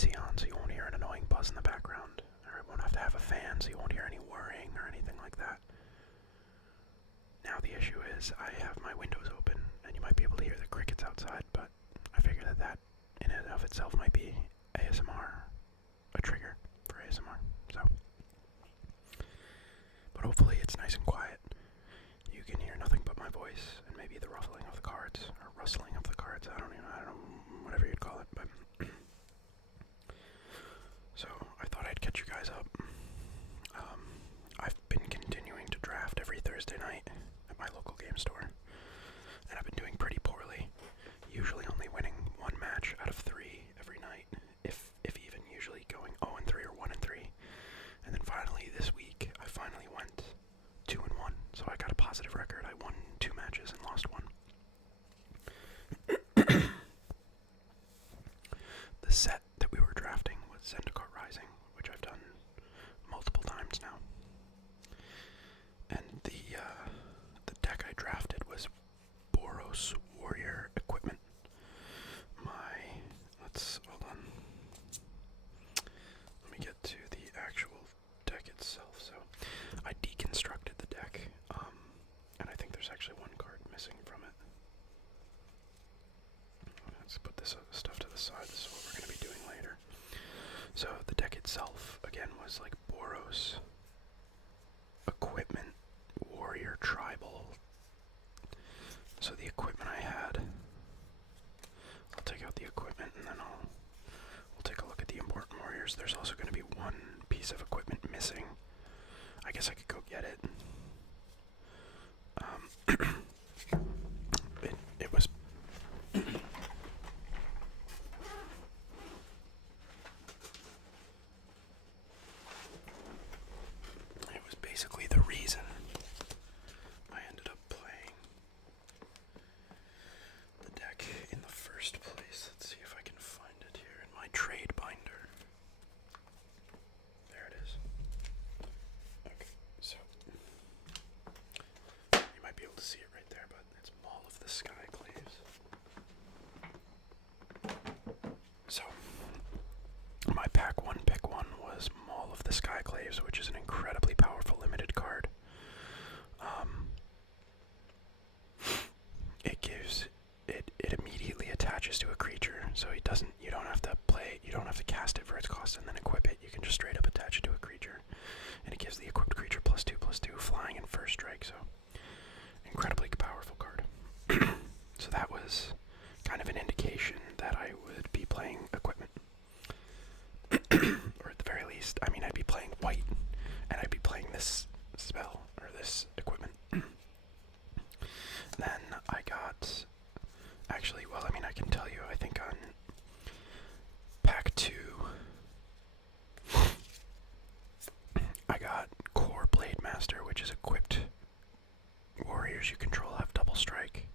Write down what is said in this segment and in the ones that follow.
AC on so you won't hear an annoying buzz in the background, or it won't have to have a fan so you won't hear any whirring or anything like that. Now the issue is I have my windows open and you might be able to hear the crickets outside, but I figure that in and of itself might be ASMR, a trigger for ASMR, so. But hopefully it's nice and quiet. You can hear nothing but my voice and maybe the ruffling of the cards, or rustling of the cards, I don't know, whatever you'd call it, but. So I thought I'd catch you guys up. I've been continuing to draft every Thursday night at my local game store, and I've been doing pretty poorly, usually only winning one match out of 3 every night, if even, usually going 0-3 or 1-3. And then finally this week I finally went 2-1, so I got a positive record. I won 2 matches and lost 1. The set that we were drafting was Zendikar, which I've done multiple times now. And the deck I drafted was Boros Warrior Equipment. Hold on. Let me get to the actual deck itself. So I deconstructed the deck, and I think there's actually one card missing from it. Let's put this other stuff to the side. This is what we're going to be doing later. So the deck itself, again, was like Boros Equipment Warrior Tribal. So the equipment I had, I'll take out the equipment and then we'll take a look at the important warriors. There's also going to be one piece of equipment missing. I guess I could go get it. It was basically the reason I ended up playing the deck in the first place. Let's see if I can find it here in my trade binder. There it is. Okay, so you might be able to see it right there, but it's Maul of the Skyclaves. So my pack 1 pick 1 was Maul of the Skyclaves, which is an incredibly powerful limited card. It immediately attaches to a creature, so you don't have to cast it for its cost and then equip it. You can just straight up attach it to a creature, and it gives the equipped creature +2/+2 flying and first strike. So incredibly powerful card. So that was kind of an indication that I would be playing equipment. Or at the very least, I'd be playing white, and I'd be playing this spell, or this equipment. Then I got, I can tell you, I think on pack 2, I got Core Blade Master, which is equipped warriors you control have double strike.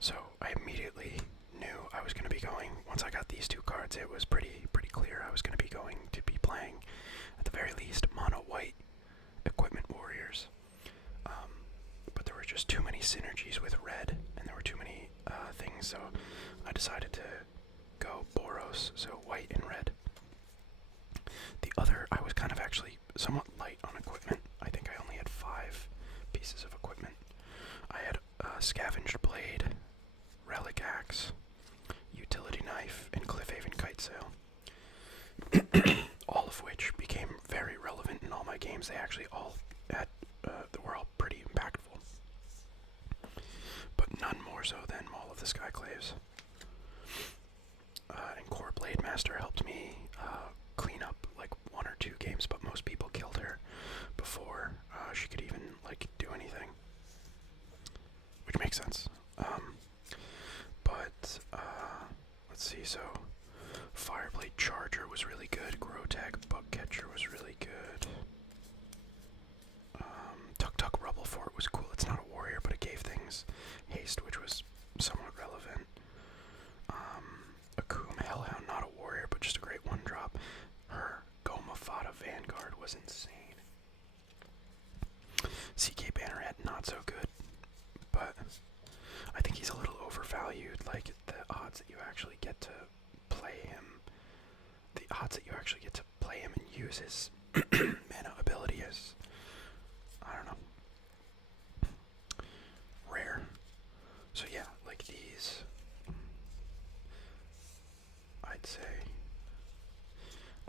So I immediately knew I was going to be going, once I got these 2 cards, it was pretty clear I was going to be going to be playing, at the very least, mono white equipment warriors. But there were just too many synergies with red, and there were too many things, so I decided to go Boros, so white and red. The other, I was kind of actually somewhat light on equipment. I think I only had 5 pieces of equipment. I had Scavenged Blade, Relic Axe, Utility Knife, and Cliffhaven Kitesail. All of which became very relevant in all my games. They actually all were all pretty impactful. But none more so than Maul of the Skyclaves. And Core Blade Master helped me clean up like 1 or 2 games, but most people killed her before she could even do anything. Which makes sense. Let's see, so Fireblade Charger was really good. Grotag Bugcatcher was really good. Tuk Tuk Rubble Fort was cool. It's not a warrior, but it gave things haste, which was somewhat relevant. Akum Hellhound, not a warrior, but just a great 1-drop. Her Goma Fata Vanguard was insane. CK Bannerhead, not so good, but I think he's a little overvalued. Like, the odds that you actually get to play him the odds that you actually get to play him and use his mana ability is, I don't know, rare. So yeah, like these, I'd say,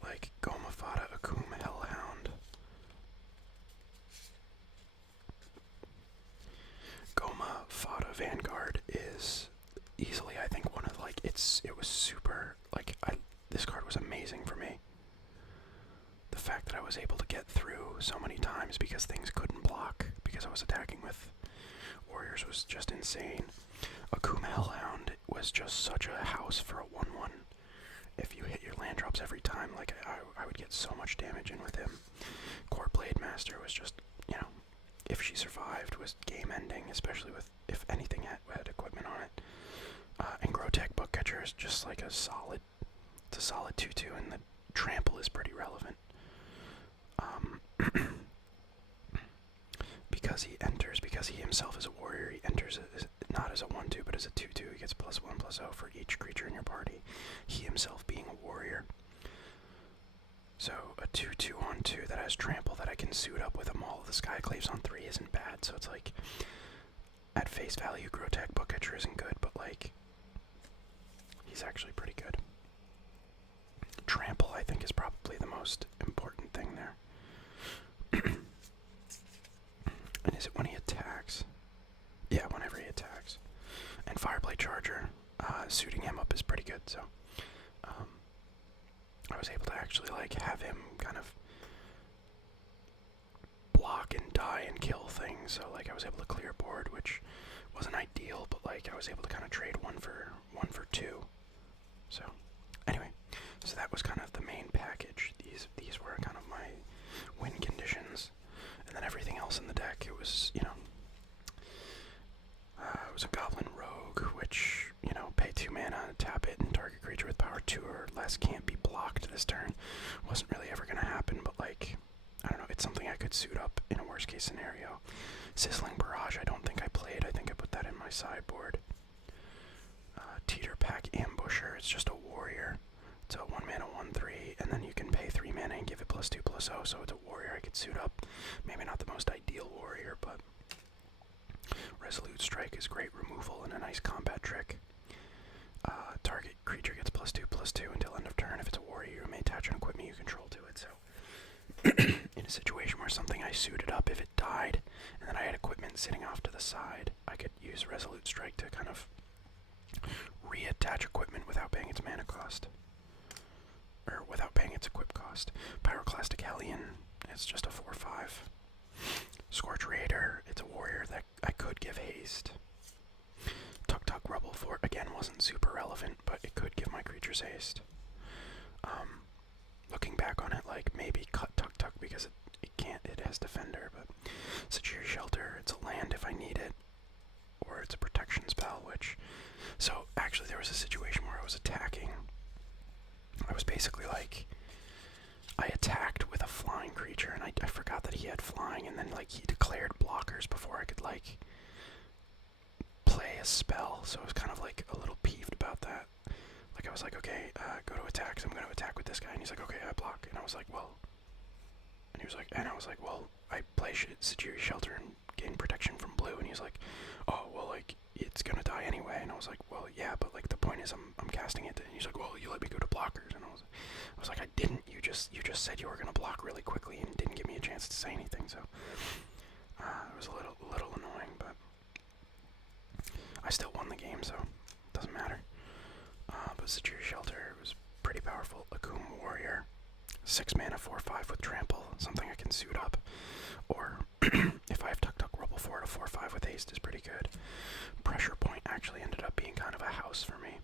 like Goma Fata, Akum, Hellhound. Goma Fata Vanguard is easily, I think, one of, like, it was super, like, this card was amazing for me. The fact that I was able to get through so many times because things couldn't block, because I was attacking with warriors, was just insane. Akum Hellhound was just such a house for a 1/1. If you hit your land drops every time, like, I would get so much damage in with him. Core Blade Master was just, you know, if she survived, was game ending, especially with, if anything had equipment on it. And Grotech Bookcatcher is just like it's a solid 2/2, and the trample is pretty relevant. Because he himself is a warrior, he enters not as a 1/2, but as a 2/2. He gets +1/+0 for each creature in your party, he himself being a warrior. So a 2/2 on 2 that has trample that I can suit up with a Maul of the Skyclaves on 3 isn't bad. So it's like, at face value, Grotech Bookcatcher isn't good, but like, he's actually pretty good. Trample, I think, is probably the most important thing there. And is it when he attacks? Yeah, whenever he attacks. And Fireblade Charger, suiting him up is pretty good, so I was able to actually, like, have him kind of block and die and kill things, so, like, I was able to clear board, which wasn't ideal, but, like, I was able to kind of trade one for 2. So, anyway, so that was kind of the main package. These were kind of my win conditions. And then everything else in the deck, it was, you know, it was a Goblin Rogue, which, you know, pay 2 mana, tap it, and target creature with power 2 or less can't be blocked this turn. Wasn't really ever going to happen, but, like, I don't know, it's something I could suit up in a worst case scenario. Sizzling Barrage, I don't think I played. I think I put that in my sideboard. Teeter Pack Ambusher, it's just a warrior. It's a 1 mana 1/3, and then you can pay 3 mana and give it +2/+0, so it's a warrior I could suit up. Maybe not the most ideal warrior, but Resolute Strike is great removal and a nice combat trick. Target creature gets +2/+2 until end of turn. If it's a warrior, you may attach an equipment you control to it, so in a situation where something I suited up, if it died, and then I had equipment sitting off to the side, I could use Resolute Strike to kind of reattach equipment without paying its mana cost. Or without paying its equip cost. Pyroclastic Hellion, it's just a 4/5. Scorch Raider, it's a warrior that I could give haste. Tuk Tuk Rubble Fort, again, wasn't super relevant, but it could give my creatures haste. Looking back on it, like, maybe cut Tuk Tuk because it has Defender, but Security Shelter, it's a land if I need it, or it's a protection spell, which, so actually there was a situation where I was attacking. I was basically like, I attacked with a flying creature, and I forgot that he had flying, and then, like, he declared blockers before I could, like, play a spell, so I was kind of, like, a little peeved about that. Like, I was like, okay, go to attack, so I'm going to attack with this guy, and he's like, okay, I block, and I was like, well, and he was like, and I was like, well, I play Security Shelter and gain protection from blue, and he was like, oh, well, like, it's gonna die anyway, and I was like, well, yeah, but, like, the point is I'm casting it, and he's like, well, you let me go to blockers, and I was like, I didn't, you just said you were gonna block really quickly and didn't give me a chance to say anything, so, it was a little annoying, but I still won the game, so it doesn't matter. But Security Shelter was pretty powerful. Akum Warrior, 6 mana, 4/5 with trample, something I can suit up, or if I have Tuk Tuk Rubble Fort, a 4/5 with haste is pretty good. Pressure Point actually ended up being kind of a house for me.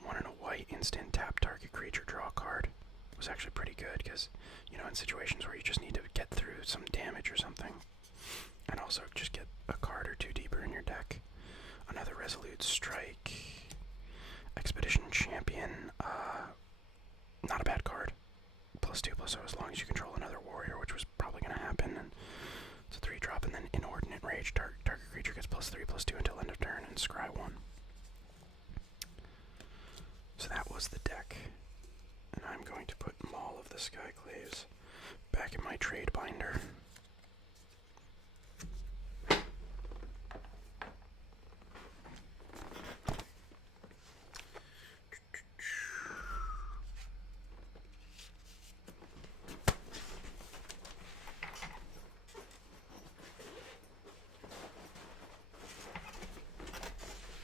1 and a white, instant tap target creature, draw a card. Was actually pretty good because, you know, in situations where you just need to get through some damage or something, and also just get a card or 2 deeper in your deck. Another Resolute Strike. Expedition Champion, not a bad card. +2/+0 as long as you control another warrior, which was probably going to happen. And it's a 3-drop, and then Inordinate Rage. Target creature gets +3/+2 until end of turn, and scry 1. So that was the deck. I'm going to put Maul of the Skyclaves back in my trade binder.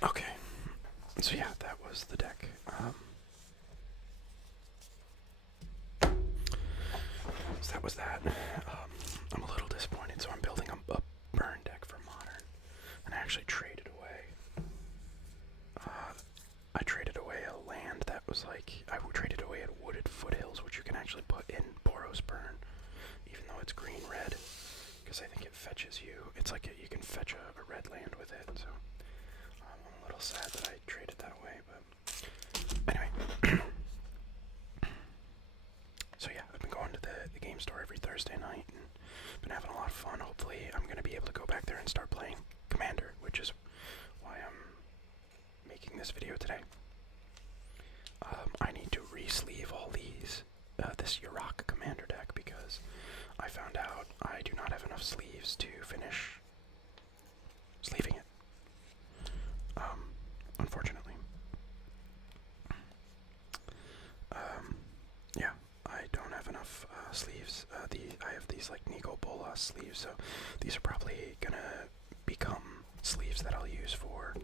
Okay, so yeah, that was the deck. So that was that. I'm a little disappointed, so I'm building a burn deck for Modern, and I actually traded away. I traded away a land that was like, I traded away at Wooded Foothills, which you can actually put in Boros Burn, even though it's green-red, because I think it fetches you. It's like you can fetch a red land with it, so I'm a little sad that I traded that away, but anyway. So yeah, I've been going to the game store every Thursday night and been having a lot of fun. Hopefully I'm going to be able to go back there and start playing Commander, which is why I'm making this video today. I need to re-sleeve all these, this Yarok Commander deck, because I found out I do not have enough sleeves to finish sleeving it. Unfortunately. Yeah, I don't have enough sleeves. I have these like Nico Bolas sleeves, so these are probably gonna become sleeves that I'll use for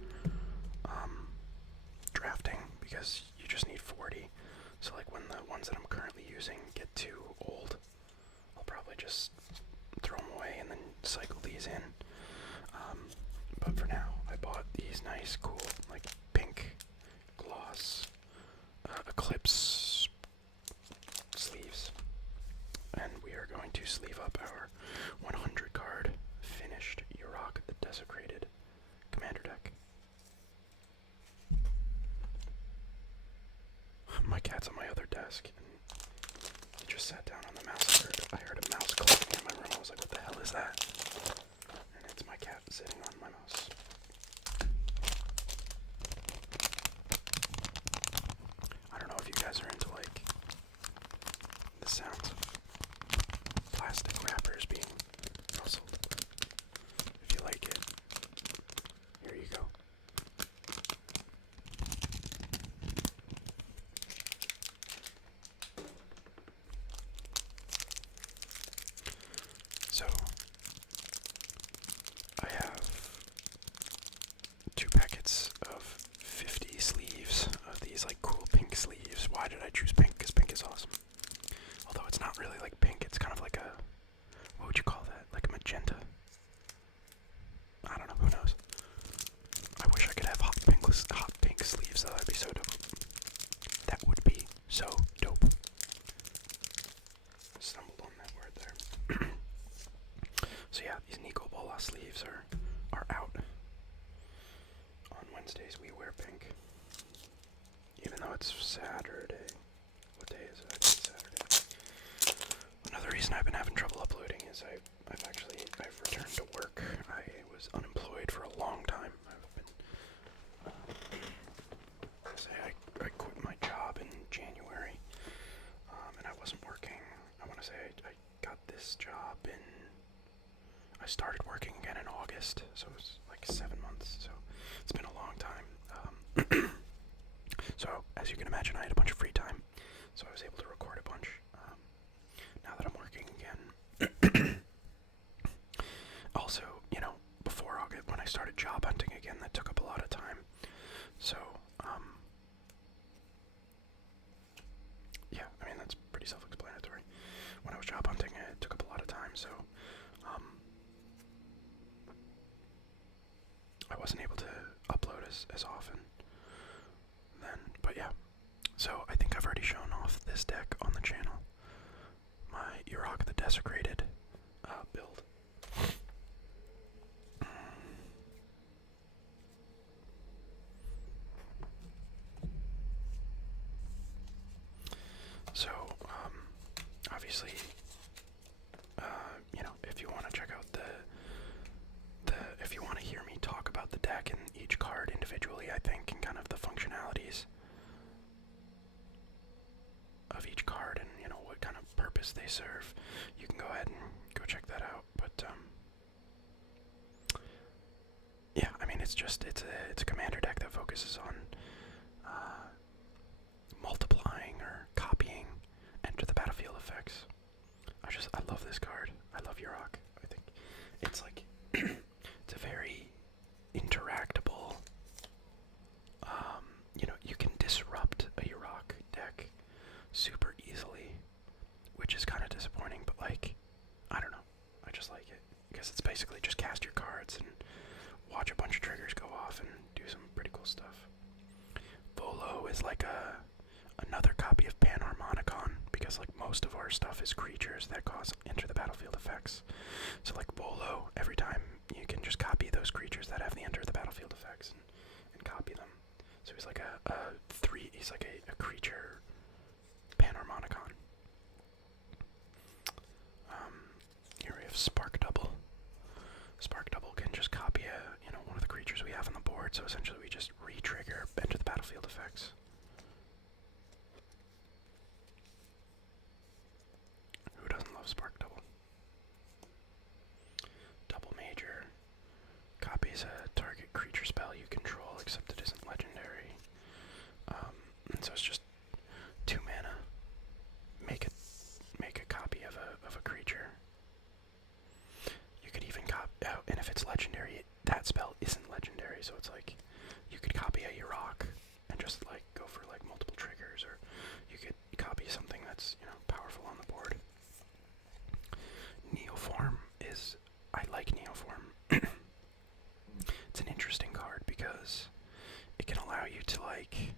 drafting, because you just need 40. So like when the ones that I'm currently using get too old, I'll probably just throw them away and then cycle these in. But for now, I bought these nice, cool, like pink gloss Eclipse sleeves, and we are going to sleeve up our 100 card finished Yarok the Desecrated Commander deck. My cat's on my other desk, and he just sat down on the mouse. I heard a mouse clicking in my room. I was like, what the hell is that? And it's my cat sitting on my mouse. I don't know if you guys are into like the sounds of plastic wrappers being rustled. If you like it, here you go. So, I have 2 packets of 50 sleeves of these like cool pink sleeves. Why did I choose pink? Because pink is awesome. Although it's not really like pink, it's kind of like a, what would you call that? Like a magenta? I don't know, who knows? I wish I could have hot pink sleeves though, that'd be so dope. That would be so dope. Stumbled on that word there. So yeah, these Nico Bolas sleeves are out. On Wednesdays we wear pink. Even though it's Saturday. What day is it? It's Saturday. Another reason I've been having trouble uploading is I've returned to work. I was unemployed for a long time. I've been I quit my job in January, and I wasn't working. I want to say I got this job I started working again in August, so it was like 7 months, so it's been a long time. So, as you can imagine, I had a bunch of free time, so I was able to record a bunch. Now that I'm working again. Also, you know, before August, when I started job hunting again, that took up a lot of time. So, yeah, I mean, that's pretty self-explanatory. When I was job hunting, it took up a lot of time, so, I wasn't able to upload as often then, but yeah. So I think I've already shown off this deck on the channel. My Yarok the Desecrated build. So, obviously, you know, if you want to check out if you want to hear me talk about the deck and each card individually, I think, and kind of the functionalities of each it's a commander deck that focuses on multiplying or copying enter the battlefield effects. I love this card. I love Yarok. I think it's like it's a very interactable. You can disrupt a Yarok deck super easily, which is kind of disappointing. But like, I don't know. I just like it because it's basically just cast your cards and watch a bunch of triggers go off and do some pretty cool stuff. Volo is like another copy of Harmonicon, because like most of our stuff is creatures that cause enter the battlefield effects. So like Volo, every time you can just copy those creatures that have the enter the battlefield effects and copy them. So he's like he's like a creature Harmonicon. Here we have Spark Double. Spark Double can just copy one of the creatures we have on the board, so essentially we just re-trigger enter the battlefield effects. Who doesn't love Spark Double? Double Major copies a target creature spell you control, except it isn't legendary. And so it's just 2 mana. Make a copy of a creature. You could even and if it's legendary, that spell isn't legendary, so it's like you could copy a Yarok and just like go for like multiple triggers, or you could copy something that's powerful on the board. Neoform I like Neoform. It's an interesting card because it can allow you to like,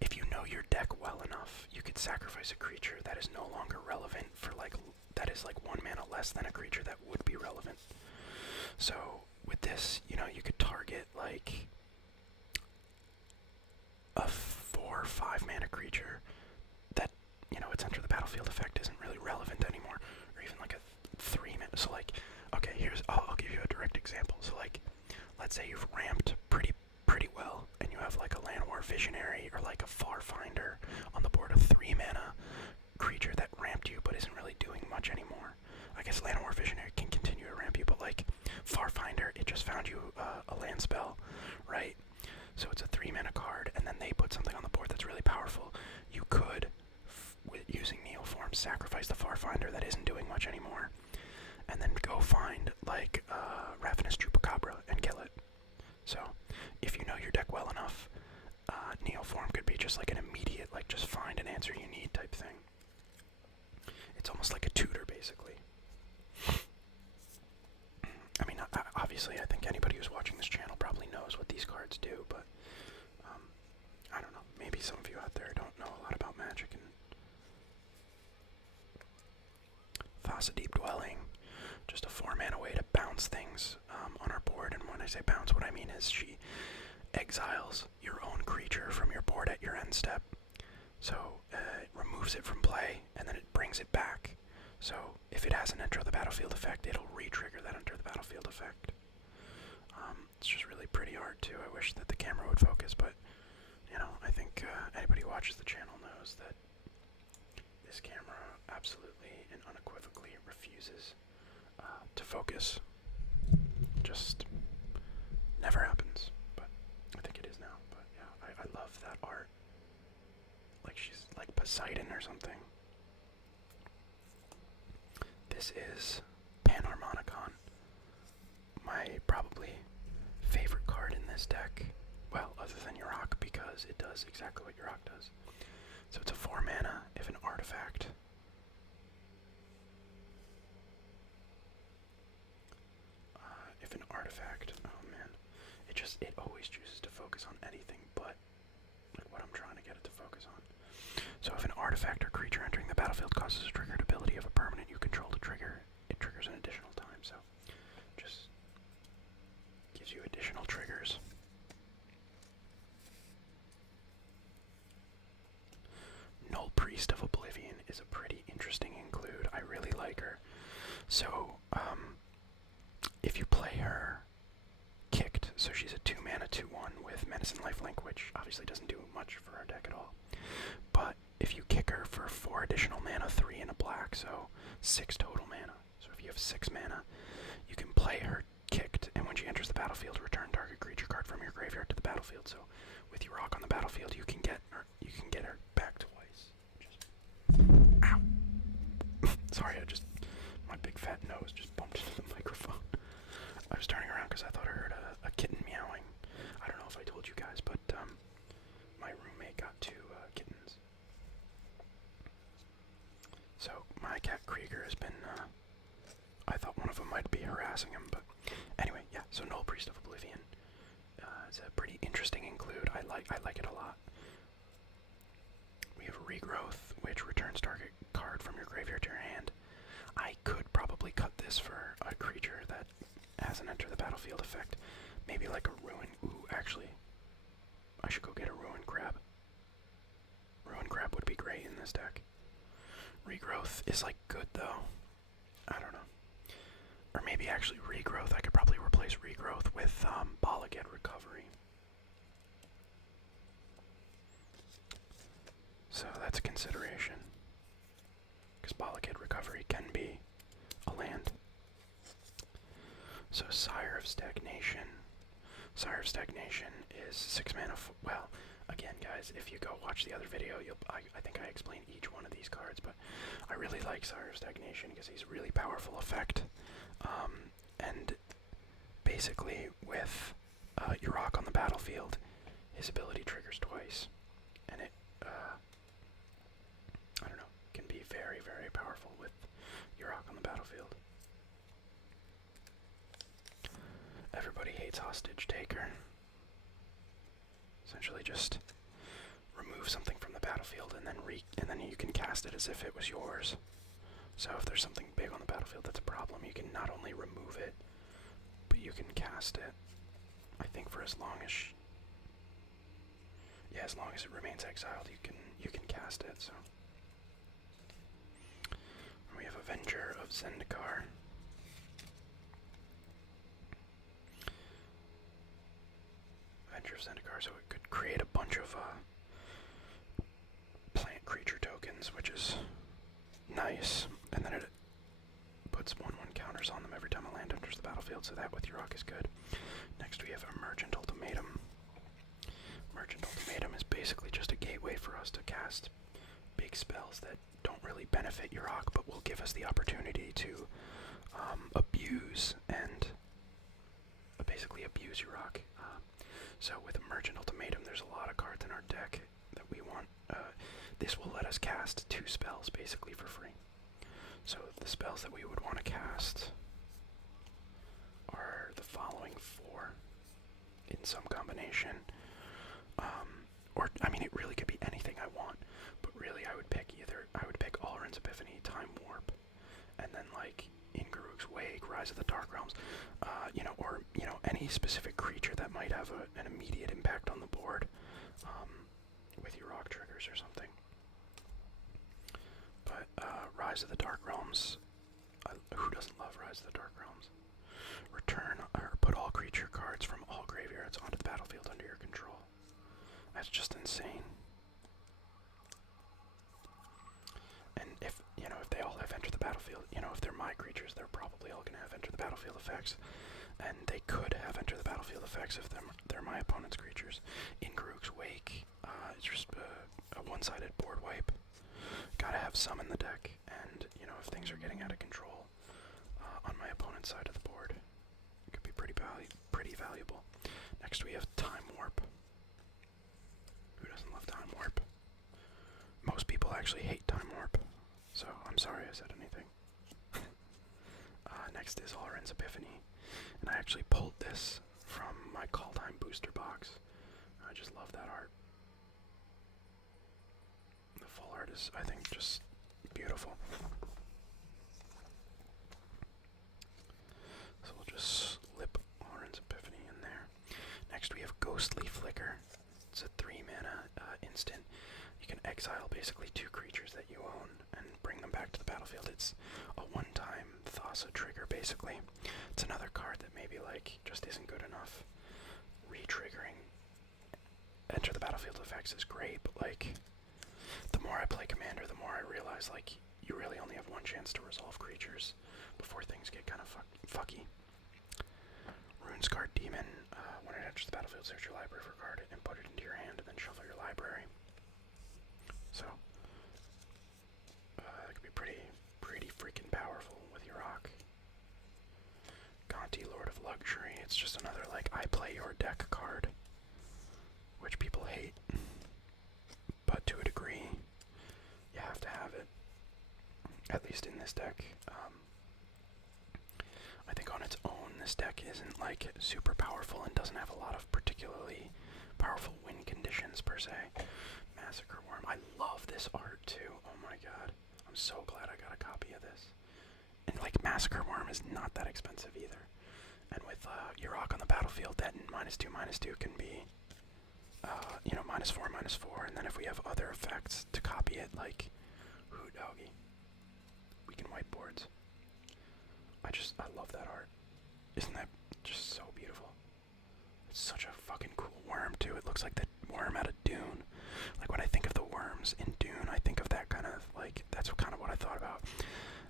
if you know your deck well enough, you could sacrifice a creature that is no longer relevant for like, that is like 1 mana less than a creature that would be relevant. So with this, you could target like a 4 or 5 mana creature that, its enter the battlefield effect isn't really relevant anymore, or even like a 3 mana. So like, okay, I'll give you a direct example. So like, let's say you've ramped pretty well, and you have like a Llanowar Visionary or like a Farfinder on the board, of 3 mana creature that ramped you but isn't really doing much anymore. I guess Llanowar Visionary can continue to ramp you, but like Farfinder, it just found you a land spell, right? So it's a 3 mana card, and then they put something on the board that's really powerful. You could, using Neoform, sacrifice the Farfinder that isn't doing much anymore, and then go find like Ravenous Chupacabra and kill it. So if you know your deck well enough, Neoform could be just like an immediate, like just find an answer you need type thing. It's almost like a tutor, basically. I mean, obviously, I think anybody who's watching this channel probably knows what these cards do, but I don't know. Maybe some of you out there don't know a lot about Magic. And Thassa Deep Dwelling, just a 4 mana way to bounce things on our board. And when I say bounce, what I mean is she exiles your own creature from your board at your end step. So it removes it from play, and then it brings it back. So if it has an enter the battlefield effect, it'll re-trigger that enter the battlefield effect. It's just really pretty art too. I wish that the camera would focus, but I think anybody who watches the channel knows that this camera absolutely and unequivocally refuses to focus. Just never happens, but I think it is now. But yeah, I love that art. Like she's like Poseidon or something. This is Harmonicon, my probably favorite card in this deck. Well, other than Yarok, because it does exactly what Yarok does. So it's a 4 mana if an artifact. If an artifact, oh man, it always chooses to focus on anything but like what I'm trying to get it to focus on. So if an artifact or creature entering the battlefield causes a triggered ability of a permanent you control to trigger, it triggers an additional time. So just gives you additional triggers. Null Priest of Oblivion is a pretty interesting include. I really like her. So if you play her kicked, so she's a 2 mana 2/1 with Menace and Lifelink, which obviously doesn't do much for our deck at all. But if you kick her for 4 additional mana, 3 and a black, so 6 total mana. So if you have 6 mana, you can play her when she enters the battlefield, return target creature card from your graveyard to the battlefield. So with Yarok on the battlefield, you can get her back twice. Ow! Sorry, my big fat nose just bumped into the microphone. I was turning around because I thought I heard a kitten meowing. I don't know if I told you guys, but my roommate got two kittens. So my cat Krieger has been, I thought one of them might be harassing him, but anyway, yeah, so Null, Priest of Oblivion. It's a pretty interesting include. I like it a lot. We have Regrowth, which returns target card from your graveyard to your hand. I could probably cut this for a creature that has an enter the battlefield effect. Maybe like a Ruin. Ooh, actually, I should go get a Ruin Crab. Ruin Crab would be great in this deck. Regrowth is like good though. I don't know. Or maybe actually Regrowth. I could probably replace Regrowth with Bolliged Recovery. So that's a consideration. Because Bolliged Recovery can be a land. So Sire of Stagnation. Sire of Stagnation is 6 mana. Well, again, guys, if you go watch the other video, I think I explain each one of these cards, but I really like Sire of Stagnation because he's a really powerful effect. And basically, with Yarok on the battlefield, his ability triggers twice, and it, I don't know, can be very, very powerful with Yarok on the battlefield. Everybody hates Hostage Taker. Essentially just remove something from the battlefield and then you can cast it as if it was yours. So if there's something big on the battlefield that's a problem, you can not only remove it, but you can cast it. I think for as long as as long as it remains exiled, you can cast it. So and we have Avenger of Zendikar. Avenger of Zendikar, so it could create a bunch of plant creature tokens, which is nice, and then it puts 1/1 counters on them every time a land enters the battlefield, so that with Yarok is good. Next we have Emergent Ultimatum. Emergent Ultimatum is basically just a gateway for us to cast big spells that don't really benefit Yarok, but will give us the opportunity to abuse and basically abuse Yarok. So with Emergent Ultimatum, there's a lot of cards in our deck that we want. This will let us cast 2 spells basically for free. So the spells that we would want to cast are the following 4 in some combination. Or, I mean, it really could be anything I want, but really I would pick Alrund's Epiphany, Time Warp, and then like Ingaruk's Wake, Rise of the Dark Realms, or any specific creature that might have an immediate impact on the board, with your rock triggers or something. But Rise of the Dark Realms, who doesn't love Rise of the Dark Realms? Return or put all creature cards from all graveyards onto the battlefield under your control. That's just insane. And if they all have enter the battlefield, if they're my creatures, they're probably all going to have enter the battlefield effects. And they could have enter the battlefield effects if they're my opponent's creatures. Ingaruk's Wake, it's just a one-sided board wipe. Gotta have some in the deck, and if things are getting out of control on my opponent's side of the board, it could be pretty valuable. Next we have Time Warp. Who doesn't love Time Warp? Most people actually hate Time Warp, so I'm sorry I said anything. Next is Alrund's Epiphany, and I actually pulled this from my Call Time booster box. I just love that art. The full art is, I think, just beautiful. So we'll just slip Alrund's Epiphany in there. Next we have Ghostly Flicker. It's a 3-mana instant. You can exile basically 2 creatures that you own and bring them back to the battlefield. It's a one-time Thassa trigger, basically. It's another card that maybe, just isn't good enough. Re-triggering enter the battlefield effects is great, but, the more I play Commander, the more I realize, you really only have one chance to resolve creatures before things get kind of fucky. Runescarred Demon. When it enters the battlefield, search your library for a card and put it into your hand, and then shuffle your library. So, that could be pretty freaking powerful with Yarok. Gonti, Lord of Luxury. It's just another, like, I play your deck card, which people hate. But to a degree, you have to have it. At least in this deck. I think on its own, this deck isn't, like, super powerful and doesn't have a lot of particularly powerful win conditions, per se. Massacre Worm. I love this art, too. Oh my god. I'm so glad I got a copy of this. And, like, Massacre Worm is not that expensive either. And with Yarok on the battlefield, that -2/-2 can be, you know, -4/-4. And then if we have other effects to copy it, like, Hoot Doggy, we can wipe boards. I love that art. Isn't that just so beautiful? It's such a fucking cool worm, too. It looks like the worm out of Dune. Like, when I think of the worms in Dune, I think of that kind of, like, that's kind of what I thought about.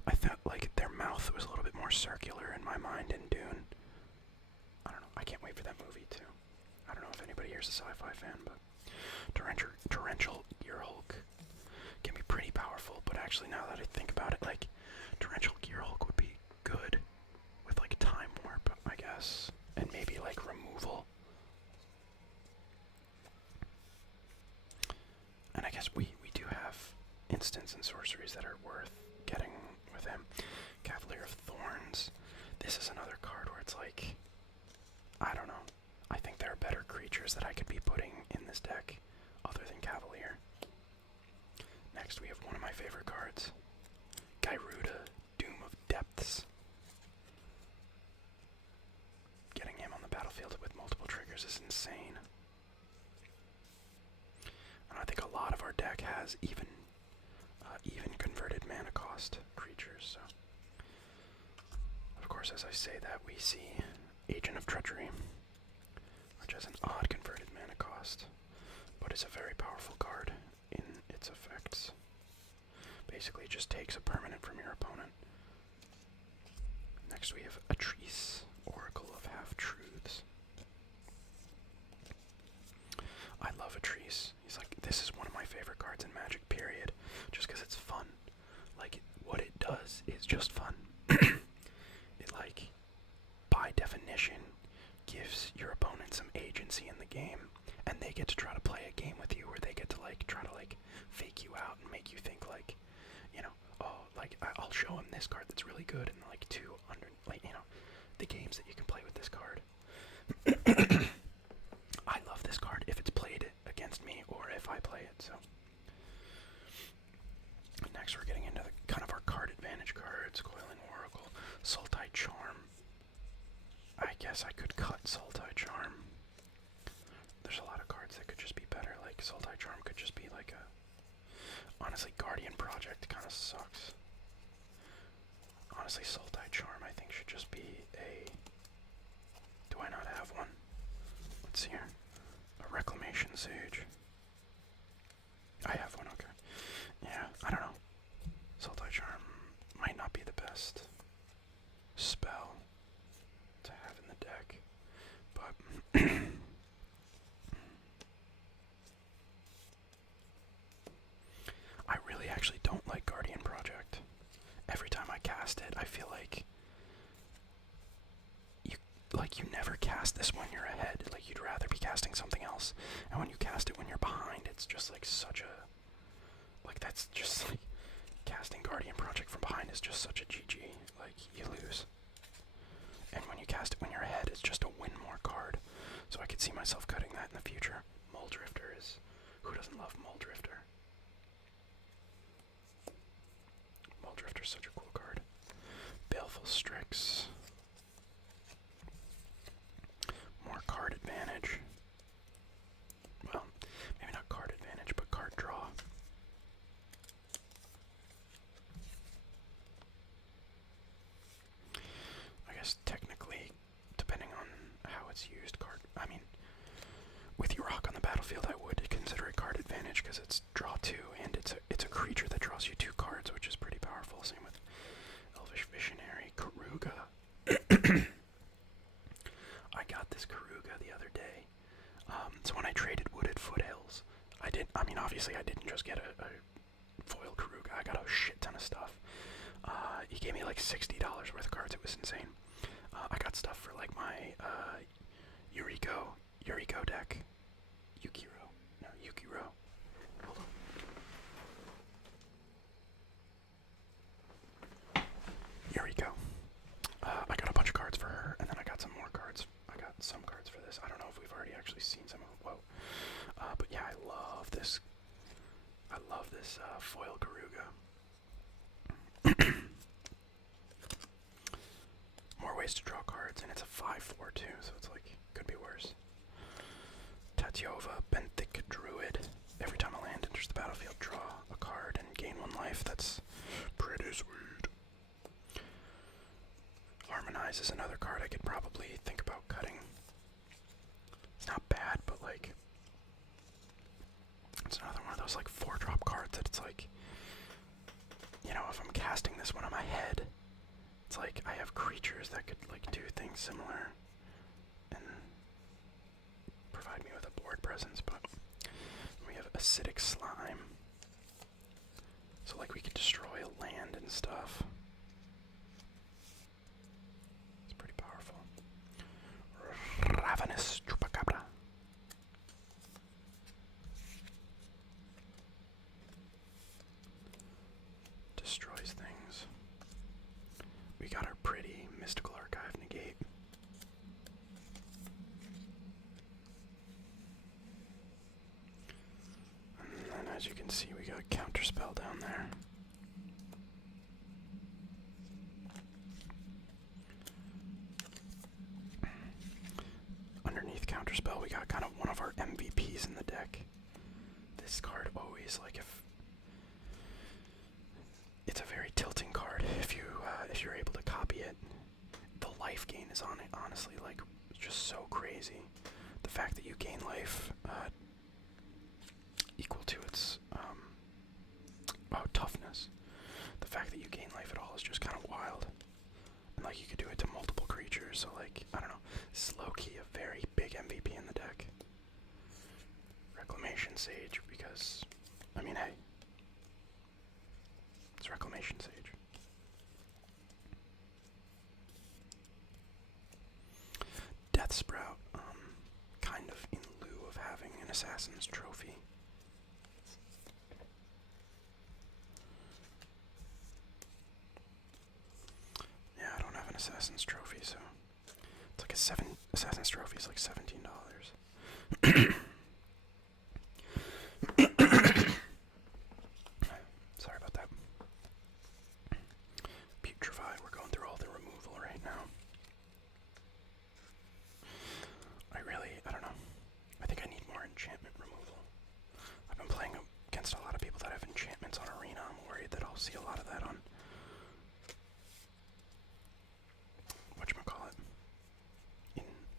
I felt like their mouth was a little bit more circular in my mind in Dune. I don't know. I can't wait for that movie, too. I don't know if anybody here is a sci-fi fan, but Torrential Gearhulk can be pretty powerful, but actually, now that I think about it, like, Torrential Gearhulk would be good with, like, Time Warp, I guess, and maybe, like, removal. And I guess we do have instants and sorceries that are worth getting with him. Cavalier of Thorns. This is another card where it's like, I don't know. I think there are better creatures that I could be putting in this deck other than Cavalier. Next we have one of my favorite cards. Gairuda, Doom of Depths. Getting him on the battlefield with multiple triggers is insane. And I think a lot of our deck has even converted mana cost creatures, so. Of course, as I say that, we see Agent of Treachery, which has an odd converted mana cost, but is a very powerful card in its effects. Basically, it just takes a permanent from your opponent. Next we have Atrice, Oracle of Half-Truths. I love Atrice. He's like, this is one of my favorite cards in Magic, period. Just because it's fun. Like, what it does is just fun. It, like, by definition, gives your opponent some agency in the game, and they get to try to play a game with you where they get to, like, try to, like, fake you out and make you think, like, you know, oh, like, I'll show him this card that's really good, and, like, like, you know, the games that you can play with this card. I love this card if it's played against me or if I play it, so. Next we're getting into the kind of our card advantage cards. Coiling Oracle, Sultai Charm. I guess I could cut Sultai Charm. There's a lot of cards that could just be better, like Sultai Charm could just be like a... Honestly, Guardian Project kind of sucks. Honestly, Sultai Charm I think should just be a... Do I not have one? Let's see here. A Reclamation Sage. I have one, okay. Yeah, I don't know. Sultai Charm might not be the best spell to have in the deck, but I really actually don't like Guardian Project. Every time I cast it, I feel like you never cast this when you're ahead. Like, you'd rather be casting something else, and when you cast it when you're behind, it's just like such a... Like, that's just like... Casting Guardian Project from behind is just such a GG. Like, you lose. And when you cast it when you're ahead, it's just a win more card. So I could see myself cutting that in the future. Muldrifter is... Who doesn't love Muldrifter? Muldrifter's such a cool card. Baleful Strix. More card advantage. Well, maybe not card advantage, but card draw. I guess technically, depending on how it's used, I mean, with Yarok on the battlefield, I would consider it card advantage because it's draw 2, and it's a creature that draws you 2 cards, which is pretty powerful. Same with Elvish Visionary, Gairuda. mean, obviously I didn't just get a foil Gairuda, I got a shit ton of stuff. He gave me like $60 worth of cards, it was insane. I got stuff for like my Yuriko deck. Yukiro. Hold on. Yuriko. I got a bunch of cards for her, and then I got some more cards. I got some cards for this. I don't know if we've already actually seen some of them. Whoa. But yeah, I love this. I love this foil Gairuda. More ways to draw cards, and it's a 5/4 too, so it's like, could be worse. Tatyova, Benthic Druid. Every time a land enters the battlefield, draw a card and gain 1 life. That's pretty sweet. Harmonize is another card I could probably think about cutting. It's not bad, but like, it's another one of those like 4-drop cards that it's like, you know, if I'm casting this one on my head, it's like I have creatures that could like do things similar and provide me with a board presence, but we have acidic slime. So like we could destroy a land and stuff. It's pretty powerful. Ravenous Chupacabra. Destroys things. We got our pretty Mystical Archive negate. And then as you can see, we got Counterspell down there. Underneath Counterspell, we got kind of one of our MVPs in the deck. This card always, like, if it's a very tilting card. If you're able to copy it, the life gain is on it. Honestly, like, just so crazy. The fact that you gain life equal to its toughness. The fact that you gain life at all is just kind of wild. And like you could do it to multiple creatures. So like, I don't know. This is low key a very big MVP in the deck. Reclamation Sage, because I mean, hey. It's Reclamation Sage. Death Sprout, kind of in lieu of having an Assassin's Trophy. Yeah, I don't have an Assassin's Trophy, so it's like Assassin's Trophy is like $17. Sorry about that. Putrefy, we're going through all the removal right now. I don't know. I think I need more enchantment removal. I've been playing against a lot of people that have enchantments on Arena. I'm worried that I'll see a lot of that on whatchamacallit.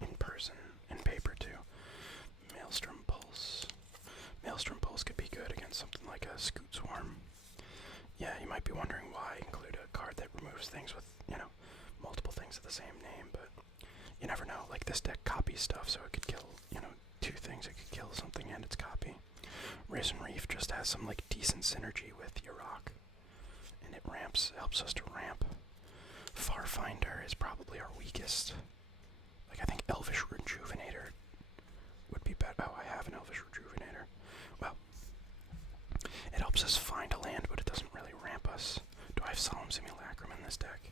In person, in paper too. Maelstrom Pulse. Maelstrom Pulse could be good against something like a Scoot Swarm. Yeah, you might be wondering why I include a card that removes things with, you know, multiple things of the same name, but you never know. Like, this deck copies stuff, so it could kill, you know, 2 things. It could kill something and its copy. Risen Reef just has some, like, decent synergy with Yarok, and it helps us to ramp. Farfinder is probably our weakest. Like, I think Elvish Rejuvenator would be better. Oh, I have an Elvish Rejuvenator. Well, it helps us find a land, but it doesn't really ramp us. Do I have Solemn Simulacrum in this deck?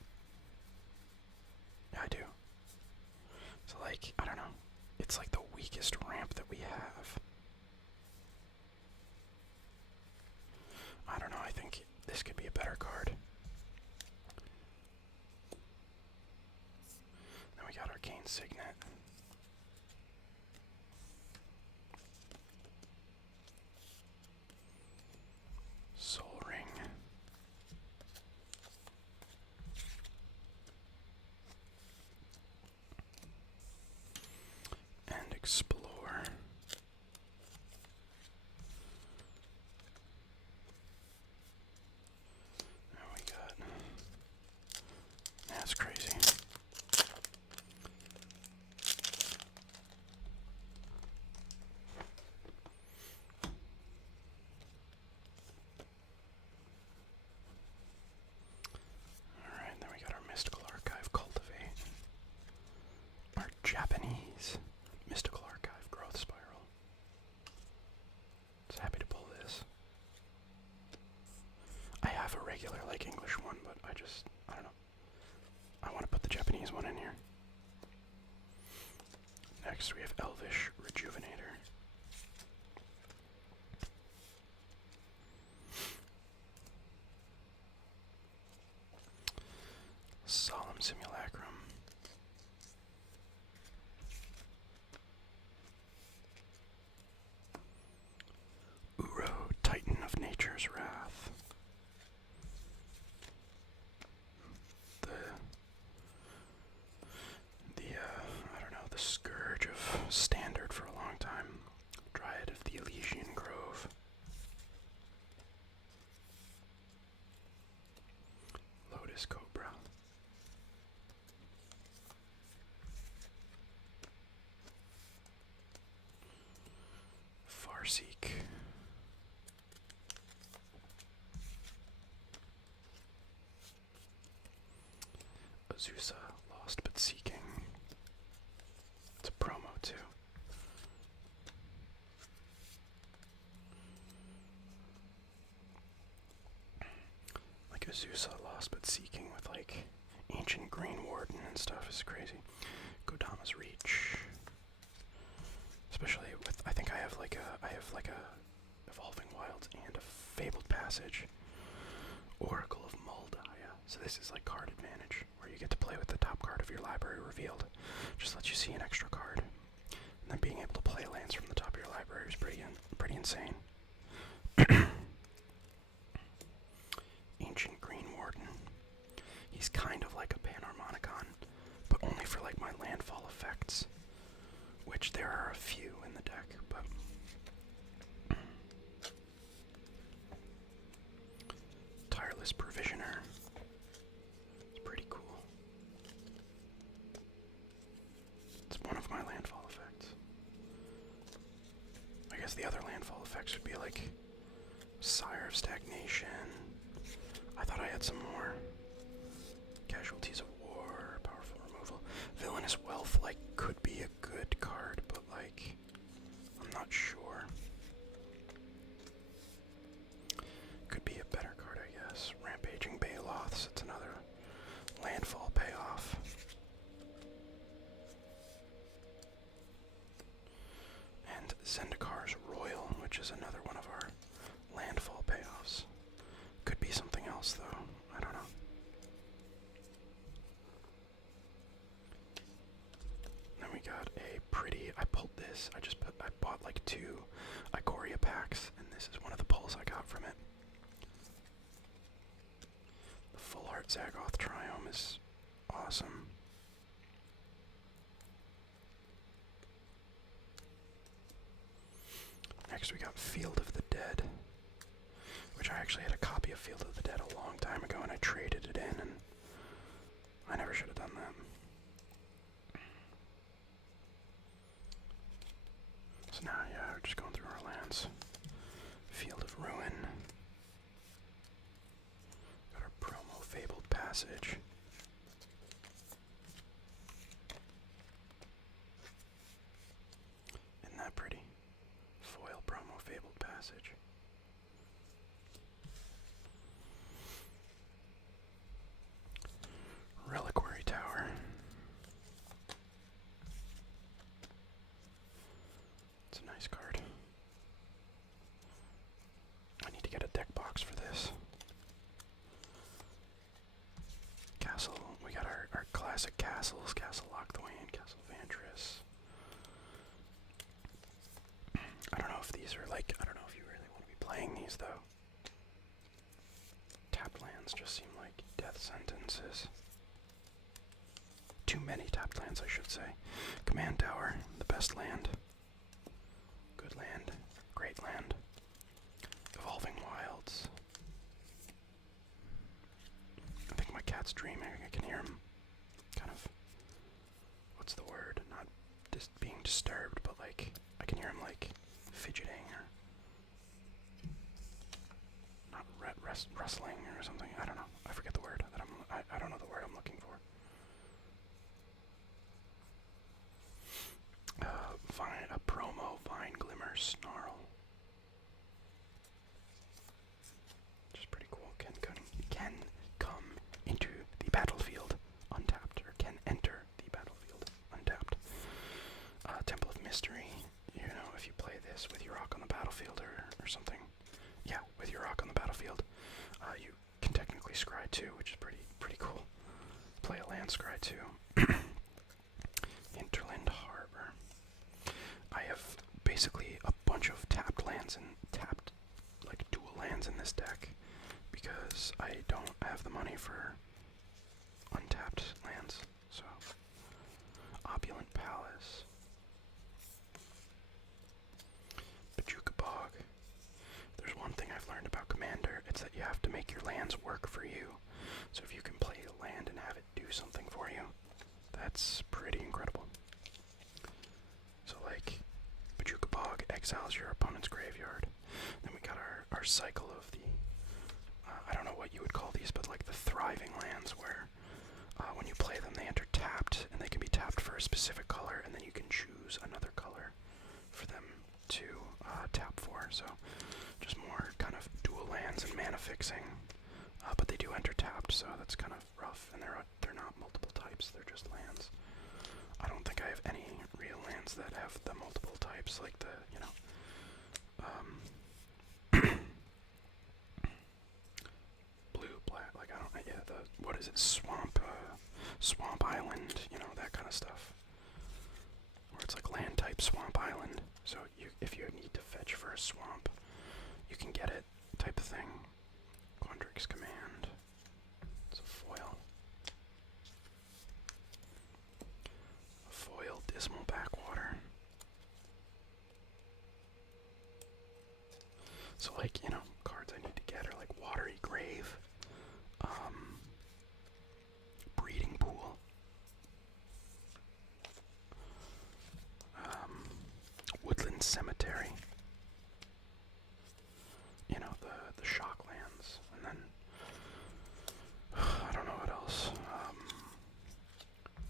Yeah, I do. So, like, I don't know. It's like the weakest ramp that we have. I don't know, I think this could be a better card. Then we got Arcane Signet. Soul Ring. And Explore. Now we got... That's crazy. Next we have Elvish Rejuvenator. Solemn Simulacrum. Uro, Titan of Nature's Wrath. I don't know, the scourge of Standard for a long time. Dryad of the Elysian Grove. Lotus Cobra. Farseek. Azusa, Lost But Seeking. It's a promo too. Like Azusa, Lost But Seeking with like Ancient Green Warden and stuff is crazy. Kodama's Reach. Especially with, I think I have like a Evolving Wilds and a Fabled Passage. Oracle of Moldaya. So this is like card advantage, where you get to play with the top card of your library revealed. Just lets you see an extra card. And then being able to play lands from the top of your library is pretty insane. Ancient Green Warden. He's kind of like a Pan-Harmonicon, but only for like my landfall effects, which there are a few in the deck, but Tireless Provisioner. It's pretty cool. It's one of my landfall effects. I guess the other landfall effects would be like Sire of Stagnation. I thought I had some more. Casualties of War, Powerful Removal. Villainous Wealth, like, could be a good card, but like, I'm not sure. Could be a better card, I guess. Rampaging Baloths, it's another landfall payoff. And Zendikar's Royal, which is another one of our landfall payoffs. Could be something else, though. I don't know. Then we got a pretty, I pulled this, I bought like 2 Ikoria packs, and this is one of the pulls I got from it. The Full Art Zagoth Triome is awesome. Next we got Field of the Dead, which I actually had a copy of Field of the Dead a long time ago, and I traded it in, and I never should have done that. So now, yeah, we're just going through our lands. Field of Ruin. Got our promo Fabled Passage. Isn't that pretty? Foil promo Fabled Passage. Reliquary Tower. It's a nice card. I need to get a deck box for this. Castle. We got our classic castles. Castle Lochthwain, Castle Vantress. I don't know if these are like, I don't know if you really want to be playing these though. Tapped lands just seem like death sentences. Too many tapped lands, I should say. Command Tower, the best land. Good land. Great land. Evolving Wilds. I think my cat's dreaming. I can hear him kind of, what's the word? Not just being disturbed, but like, I can hear him like fidgeting or not rustling or something. I don't know. I forget the word. I don't know the word I'm looking for. A promo Vine Glimmer Snarl. Which is pretty cool. Can come into the battlefield untapped, or can enter the battlefield untapped. Temple battlefield or something. Yeah, with Yarok on the battlefield, you can technically scry too, which is pretty cool. Play a land scry too. Hinterland Harbor. I have basically a bunch of tapped lands and tapped, like, dual lands in this deck because I don't have the money for untapped lands. So, Opulent Palace. Bajuka Bog. There's one thing I've learned about Commander, it's that you have to make your lands work for you. So if you can play a land and have it do something for you, that's pretty incredible. So like, Bajuka Bog exiles your opponent's graveyard. Then we got our cycle of the, I don't know what you would call these, but like the thriving lands where when you play them they enter tapped, and they can be tapped for a specific color, and then you can choose another color for them to tap for. So just more kind of dual lands and mana fixing, but they do enter tapped, so that's kind of rough, and they're not multiple types, they're just lands. I don't think I have any real lands that have the multiple types, like the, you know, blue, black, like, I don't, yeah, the, what is it, Swamp Island, you know, that kind of stuff. Where it's like land type Swamp Island, so if you need to fetch for a swamp, you can get it, type of thing. Quandrix Command. It's a foil. A foil Dismal Backwater. So like, you know, cards I need to get are like Watery Grave, Breeding Pool, Woodland Cemetery, you know, the shock lands, and then I don't know what else.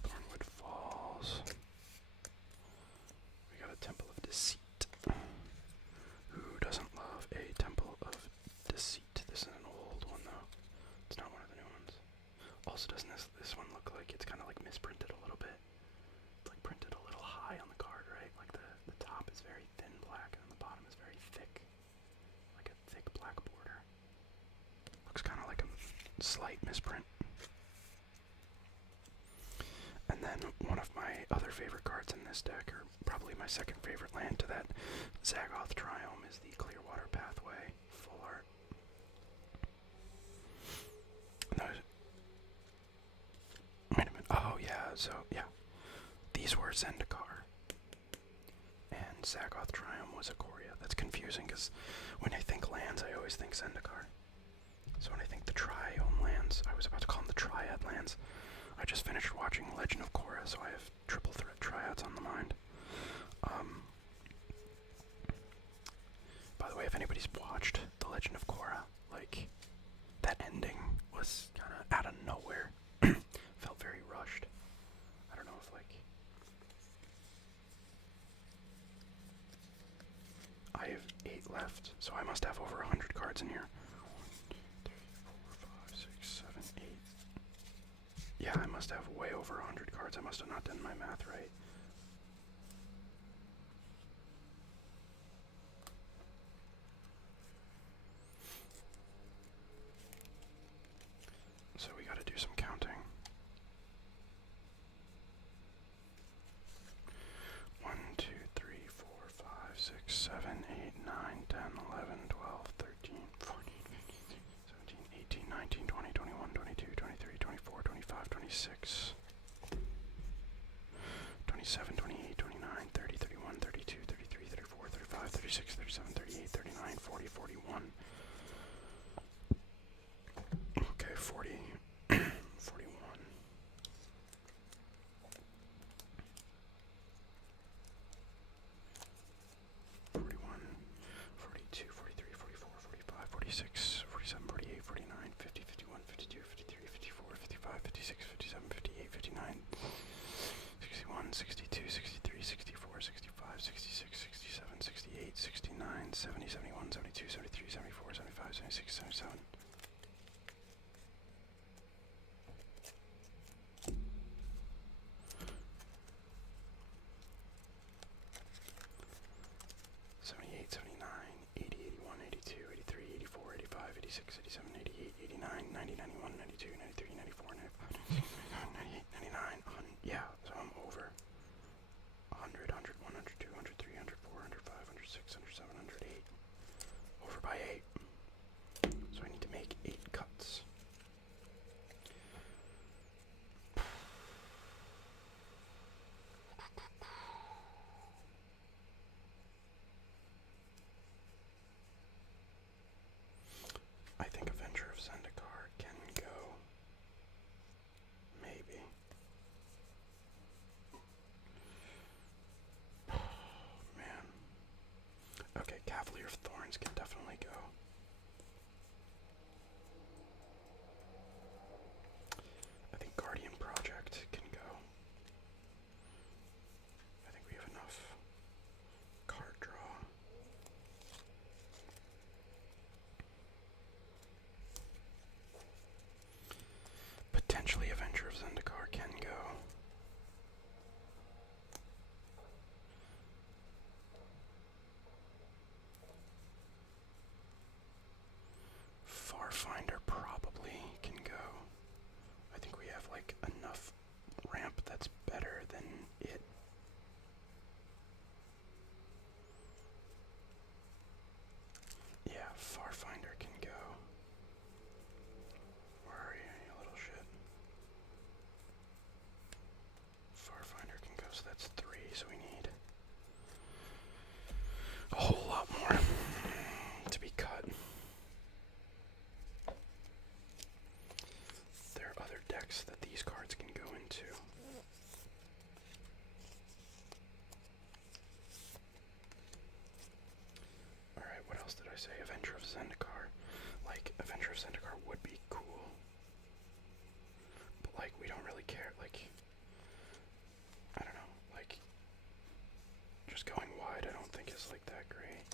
Thornwood Falls. We got a Temple of Deceit. Who doesn't love a Temple of Deceit? This is an old one though. It's not one of the new ones. Also, doesn't this one look like it's kind of like misprinted a little bit? It's like printed a little high on the card, right? Like the top is very thin black and the bottom is very thick. Like a thick black border. Looks kind of like a slight misprint. And then one of my other favorite cards in this deck, or probably my second favorite land to that Zagoth Triome, is the Clearwater Pathway, full art. No, wait a minute. Oh yeah, so yeah, these were Zendikar, and Zagoth Triome was Ikoria. That's confusing because when I think lands, I always think Zendikar. So when I think the Triome lands, I was about to call them the Triad lands. I just finished watching Legend of Korra, so I have triple threat triads on the mind. By the way, if anybody's watched The Legend of Korra, like, that ending was kind of out of nowhere. Felt very rushed. I don't know if, like, I have 8 left, so I must have over 100 cards in here. 1, 2, 3, 4, 5, 6, 7, 8. Yeah, I must have way over 100 cards. I must have not done my math right. So we gotta do some counting. 1, 2, 3, 4, 5, 6, 7, 8, 9, 10, 11, 12, 13, 14, 15, 16, 17, 18, 19, 20, 21, 22, 23, 24, 25, 26, 27, 28, 29, 30, 31, 32, 33, 34, 35, 36, 37, 38, 39, 40, 41. Okay, 40, 41. 41, 42, 43, 44, 45, 46, 47, 48, 49, 50, 51, 52, 53, 54, 55, 56, 57, 58, 59, 61, 62, 63, 64, 65, 66, 67, 68, 69, 70, 71, 72, 73, 74, 75, 76, 77. 86, 87, 88, 89, 90, 91, 92, 93, 94, 95, 96, 97, 98, 99, 100. Yeah, so I'm over 100, 100, 100, 200, 300, 400, 500, 600, 700, 8. Over by 8. So I need to make 8 cuts. I think Avenger of Zendikar can go. Maybe. Man. Okay, Cavalier of Thorns can definitely go. I think Guardian Project can go. I think we have enough card draw. Potentially Avenger of Zendikar can go. Farfinder probably can go. I think we have like enough ramp that's better than it. Yeah, Farfinder can go. Where are you, you little shit? Farfinder can go, so that's 3, so we need a whole lot more to be cut. There are other decks that these cards can go into. Alright, what else did I say? Avenger of Zendikar. Like, Avenger of Zendikar would be cool. But, like, we don't really care. Like, I don't know. Like, just going wide I don't think is, like, that great.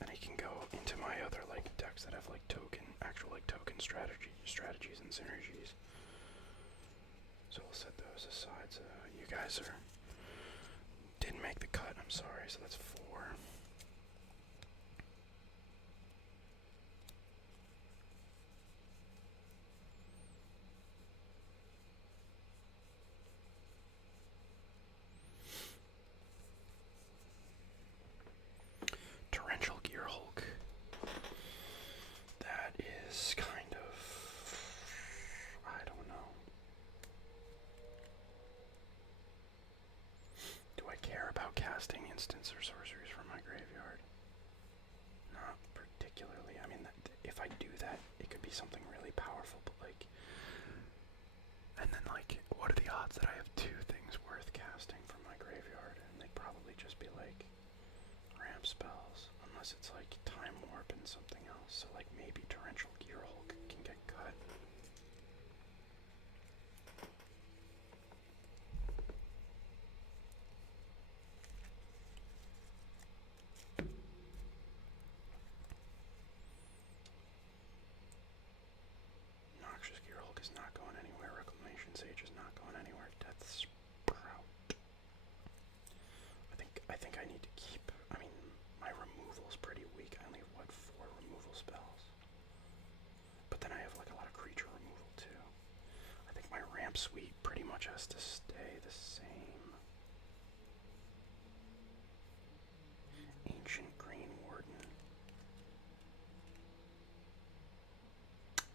And he can go into my other, like, decks that have, like, actual, like, token strategies and synergies. So we'll set those aside. So you guys didn't make the cut, I'm sorry, so that's 4. Torrential Gear Hulk. That is kind of, I don't know. Do I care about casting instants or sorceries from my graveyard? Not particularly. I mean, if I do that, it could be something really powerful, but like, and then like, what are the odds that I have 2 things worth casting from my graveyard? And they'd probably just be like ramp spells, unless it's like Time Warp and something else. So like maybe Torrential Gear Hulk can get cut. Noxious Gear Hulk is not going anywhere. Reclamation Sage is not going anywhere. Death Sprout. I think I need to keep. I mean, my removal's pretty weak. I only have, what, 4 removal spells. But then I have like a lot of creature removal too. I think my ramp suite pretty much has to stay the same. Ancient Green Warden.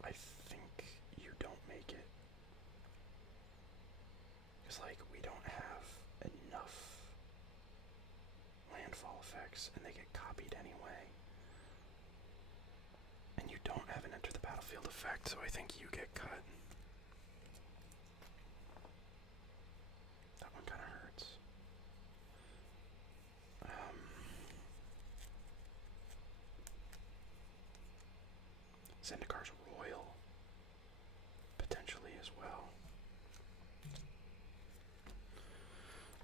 I think you don't make it. Because like we don't have enough landfall effects and they get copied anyway. And you don't have an enter the battlefield effect, so I think you get cut. That one kind of hurts. Zendikar's Royal, potentially as well.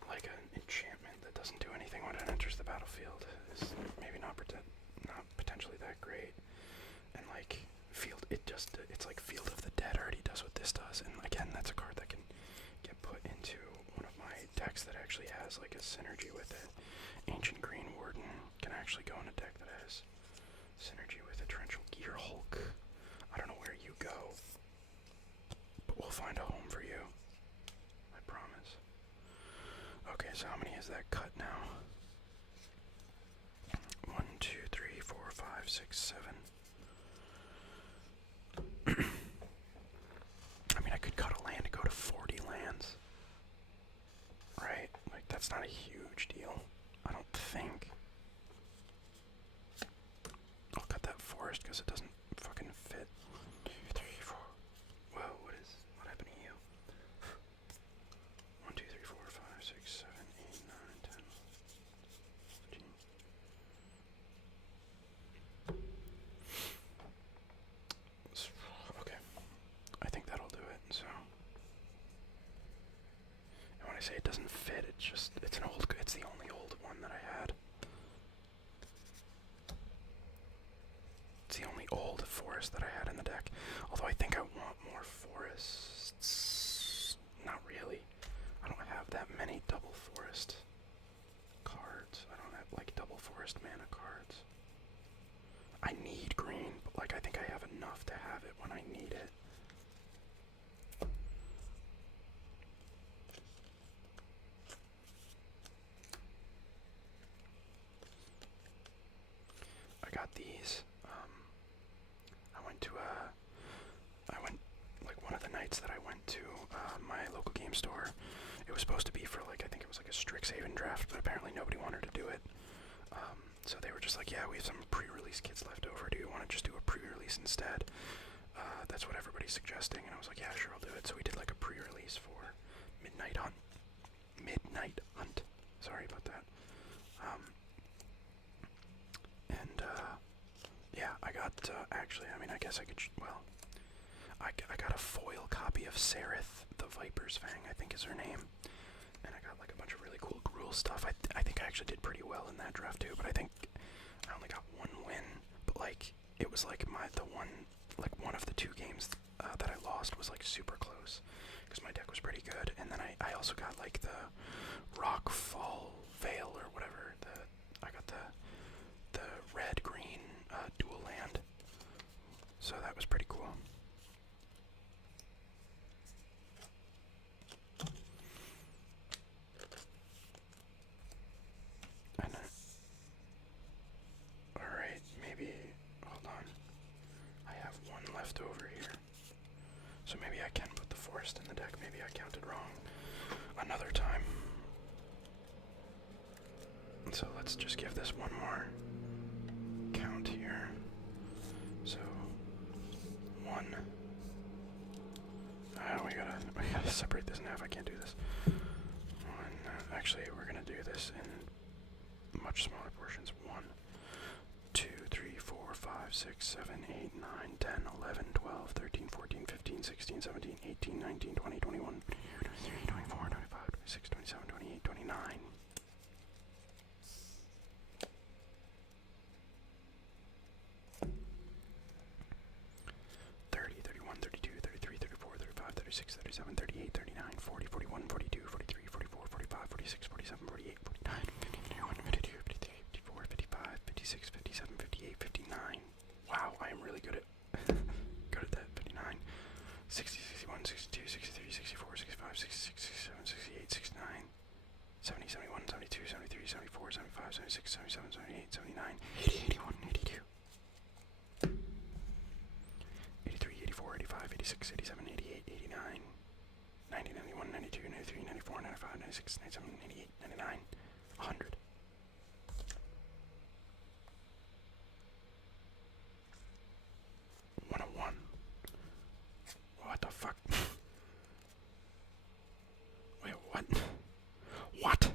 Like an enchantment that doesn't do anything when it enters the battlefield is maybe not potentially that great. And like it's like Field of the Dead already does what this does, and again that's a card that can get put into one of my decks that actually has like a synergy with it. Ancient Green Warden can actually go in a deck that has synergy Hulk. I don't know where you go, but we'll find a home for you. I promise. Okay, so how many is that cut now? 1, 2, 3, 4, 5, 6, 7. I mean, I could cut a land to go to 40 lands. Right? Like, that's not a huge deal. I don't think. I'll cut that forest because it doesn't fucking fit. 1, 2, 3, 4. Whoa, what happened to you? 1, 2, 3, 4, 5, 6, 7, 8, 9, 10, 14. Okay. I think that'll do it, so. And when I say it doesn't fit, it's the only old one that I had. It's the only old forest that I had in the deck. Although I think I want more forests. Not really. I don't have that many double forest cards. I don't have, like, double forest mana cards. I need green, but, like, I think I have enough to have it when I need it. I got these. One of the nights that I went to my local game store, it was supposed to be for, like, I think it was like a Strixhaven draft, but apparently nobody wanted to do it. So they were just like, yeah, we have some pre-release kits left over. Do you want to just do a pre-release instead? That's what everybody's suggesting, and I was like, yeah, sure, I'll do it. So we did like a pre-release for Midnight Hunt. Sorry about that. Yeah, I got, actually, I mean, I guess I could, I got a foil copy of Sereth, the Viper's Fang, I think is her name. And I got, like, a bunch of really cool Gruul stuff. I think I actually did pretty well in that draft, too, but I think I only got one win. But, like, it was, like, one of the 2 games that I lost was, like, super close. Because my deck was pretty good. And then I also got, like, the Rockfall Veil or whatever. I got the red-green dual land. So that was pretty cool. And alright, maybe, hold on. I have one left over here. So maybe I can put the forest in the deck. Maybe I counted wrong another time. So let's just give this one more count here. So 1. We gotta separate this in half. I can't do this. 1. Actually, we're gonna do this in much smaller portions. 1, 2, 3, 4, 5, 6, 7, 8, 9, 10, 11, 12, 13, 14, 15, 16, 17, 18, 19, 20, 21, 23, 24, 25, 26, 27, 28, 29. 36, 37, 38, 39, 40, 41, 42, 43, 44, 45, 46, 47, 48, 49, 50, 51, 52, 53, 54, 55, 56, 57, 58, 59. Wow, I am really good at that. 59, 60, 61, 62, 63, 64, 65, 66, 67, 68, 69, 70, 71, 72, 73, 74, 75, 76, 77, 78, 79, 80, 81, 82. 83, 84, 85, 86, 87, 88, 89, 90, 91, 92, 93, 94, 95, 96, 97, 98, 99, 100. What the fuck? Wait, what? What?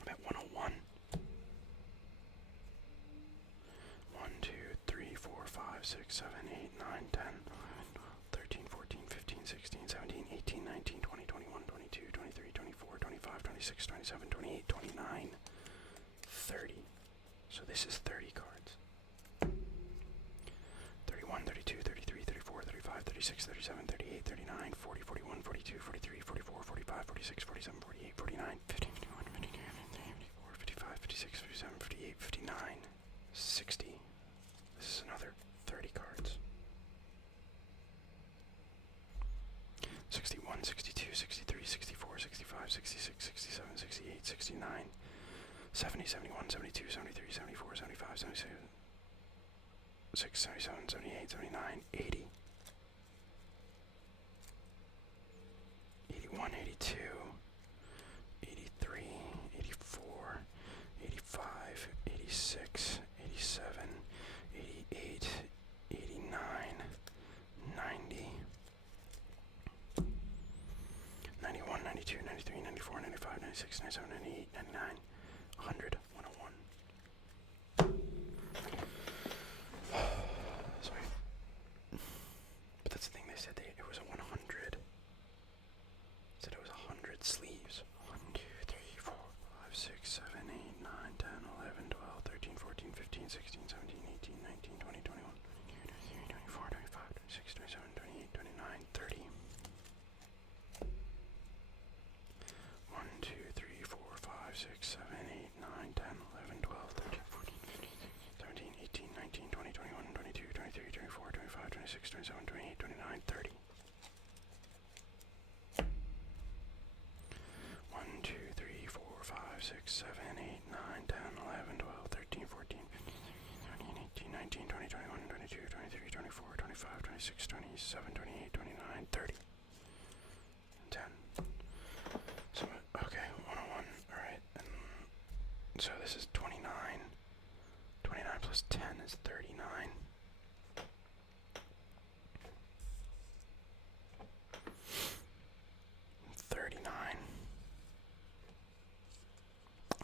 I'm at 101. 1, 2, 3, 4, 5, 6, 7, 8, 9, 10, 13, 14, 15, 16, 17, 18, 19, 20, 21, 22, 23, 24, 25, 26, 27, 28, 29, 30. So this is 30 cards. 31, 32, 33, 34, 35, 36, 37, 38, 39, 40, 41, 42, 43, 44, 45, 46, 47, 48, 49, 50, 51, 52, 53, 54, 55, 56, 56, 57, 58, 59, 60. This is another 30 cards. 61, 62, 63, 64, 65, 66, 67, 68, 69, 70, 71, 72, 73, 74, 75, 76, 77, 78, 79, 80. 81, 82, 83, 84, 85, 86, 87, 88, 89, 90, 91, 92, 93, 94, 95, 96, 97, 98, 99, 100, 101. Sorry. But that's the thing, they said it was a 100. Said it was 100 sleeves. 1, 2, 3, 4, 5, 6, 7, 8, 9, 10, 11, 12, 13, 14, 15, 16, 17, 18, 19, 20, 21, 22, 23, 24, 25, 26, 27, 28, 29, 30. 1, 2, 3, 4, 5, 6, 7, 8, 9, 10, 11, 12, 13, 14, 15, 17, 18, 19, 20, 21, 22, 23, 24, 25, 26, 27, 28, 29, 30. 1, 2, 3, 4, 5, 6, 7, 8, 9, 10, 11, 12, 13, 14, 15, 17, 18, 19, 20, 21, 22, 23, 24, 25, 26, 27, 28, 29, 30. 10. So, okay, 101. Alright, and so this is 29. 29 plus 10 is 39. 39.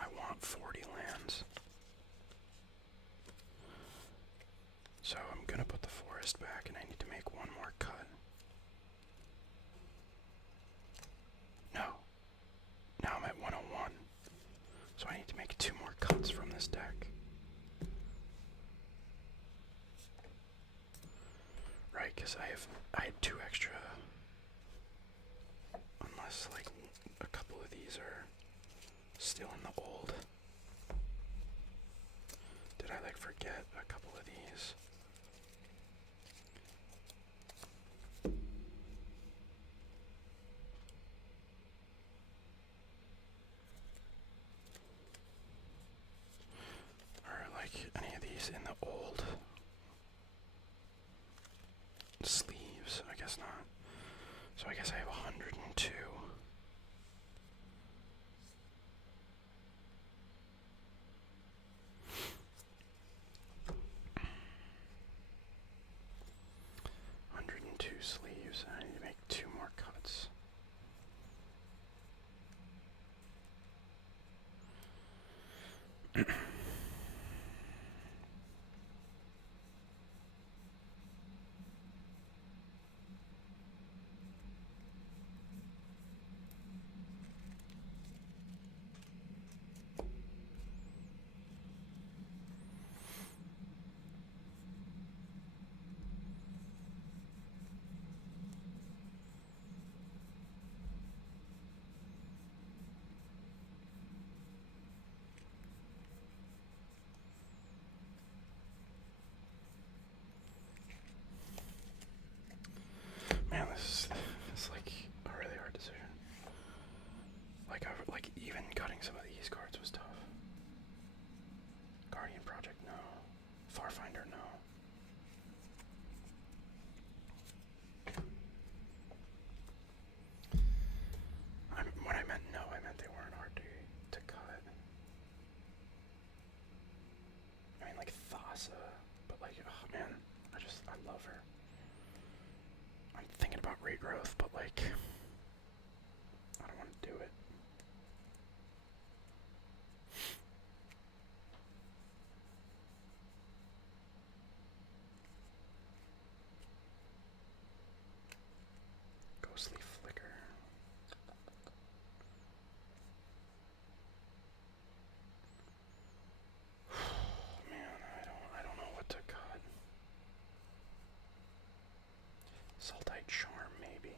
I want 40 lands. So I'm gonna put the forest back and I need to make one more cut. No. Now I'm at 101. So I need to make 2 more cuts from this deck. Right, because I had 2 extra. Unless like a couple of these are still in the old. Did I like forget a couple of these? Or like any of these in the old sleeves? I guess not. So I guess I have 102. Sleeves. I need to make 2 more cuts. Man, this is like a really hard decision. Like even cutting some of these cards was tough. Guardian Project, no. Farfinder, no. When I meant no, I meant they weren't hard to cut. I mean, like Thassa, but like, oh man, I love her. I'm thinking about regrowth, but like, I don't want to do it. Ghostly Flicker. Man, I don't know what to cut. Sultite Charm, maybe.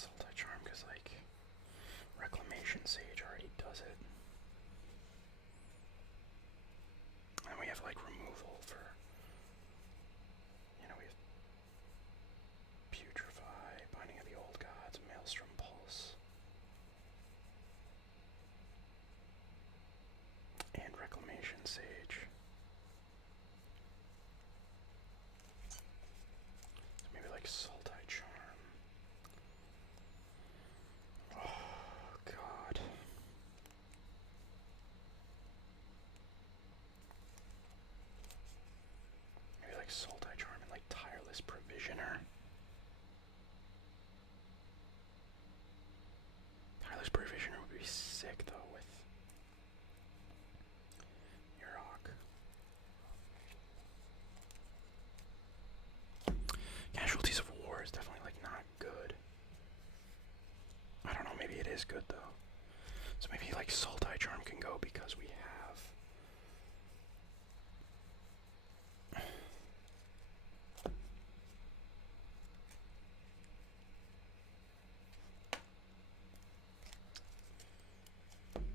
Sultai Charm, because, like, Reclamation Sage already does it. And we have, like, removal for, you know, we have Putrefy, Binding of the Old Gods, Maelstrom Pulse, and Reclamation Sage. So maybe, like, Sultai Charm. Oh, God. Maybe like Sultai Charm and like Tireless Provisioner. Tireless Provisioner would be sick though with Yarok. Casualties of War is definitely like not good. I don't know, maybe it is good though. So maybe like Sultai Charm can go because we have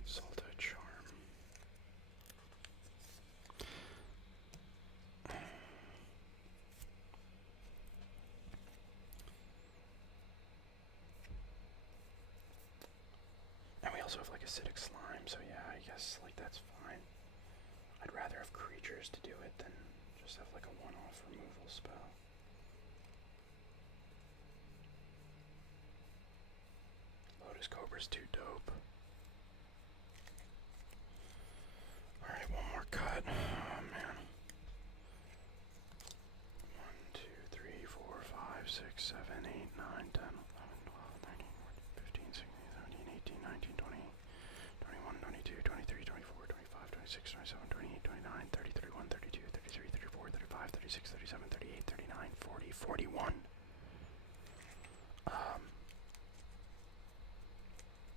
Sultai Charm. And we also have like Acidic Slime, so yeah, I guess like that's fine. I'd rather have creatures to do it than just have like a one-off removal spell. Lotus Cobra's too dope. Alright, one more cut. Oh man. 1, 2, 3, 4, 5, 6, 7, 8, 9, 10, 11, 12, 13, 14, 15, 16, 17, 18, 19, 20, 21, 22, 23, 24, 25, 26, 27, 28, 29, 30, 31, 32, 33, 34, 35, 36, 37, 38, 39, 40, 41.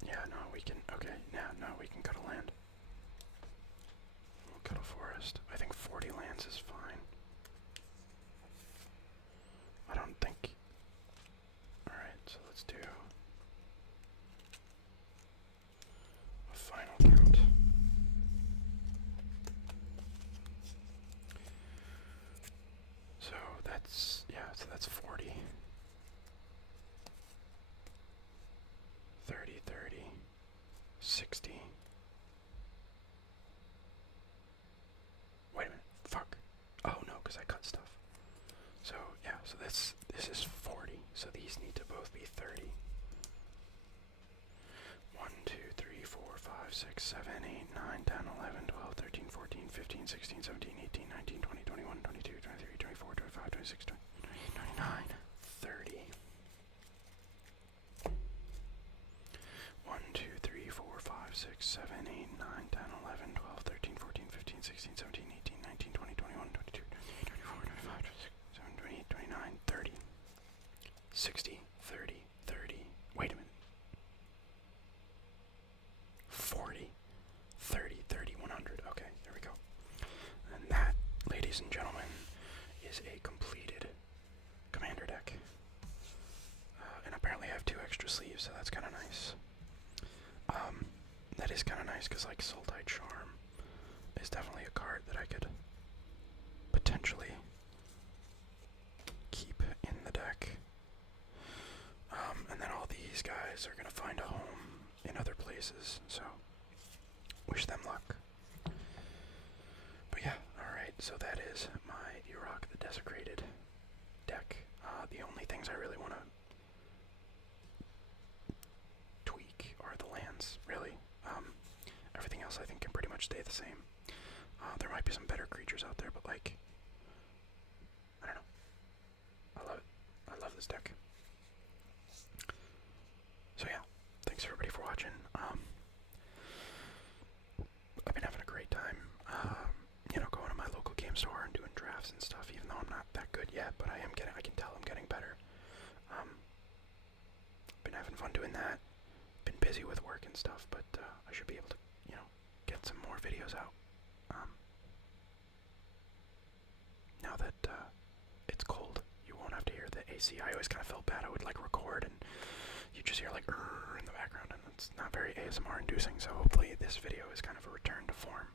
Yeah, no, we can, okay, yeah, no, we can cut a land. We'll cut a forest. I think 40 lands is fine. I don't think, alright, so let's do a final count. So that's, yeah, so that's 40. 30, 30, 60. Wait a minute, fuck. Oh no, because I cut stuff. So yeah, so this is 40, so these need to both be 30. 1, 2, 3, 4, 5, 6, 7, 8, 9, 10, 11, 12, 13, 14, 15, 16, 17, 18, 19, 20, 21, 22, 23, 24, 25, 26, 28, 29, 30. 1, 2, 3, 4, 5, 6, 7, 8, 9, 10, 11, 12, 13, 14, 15, 16, 17, 18, 19, 20, 21, 22, 23, 24, 25, 26, 27, 28, 29, 30. 60, 30, 30. Wait a minute. 40, 30, 30, 100. Okay, there we go. And that, ladies and gentlemen, is a completed commander deck. And apparently I have 2 extra sleeves, so that's kind of nice. That is kind of nice because, like, Sultai Charm is definitely a card that I could potentially keep in the deck. And then all these guys are going to find a home in other places, so wish them luck. But yeah, alright, so that is my Yarok the Desecrated deck. The only things I really want to tweak are the lands, really. Everything else I think can pretty much stay the same. There might be some better creatures out there, but like, I don't know. I love it. I love this deck. So yeah, thanks everybody for watching. I've been having a great time, you know, going to my local game store and doing drafts and stuff, even though I'm not that good yet, but I can tell I'm getting better. Been having fun doing that. Been busy with work and stuff, but I should be able to, you know, get some more videos out. Now that it's cold, you won't have to hear the AC. I always kind of felt bad. I would like record and you ASMR inducing, so hopefully this video is kind of a return to form.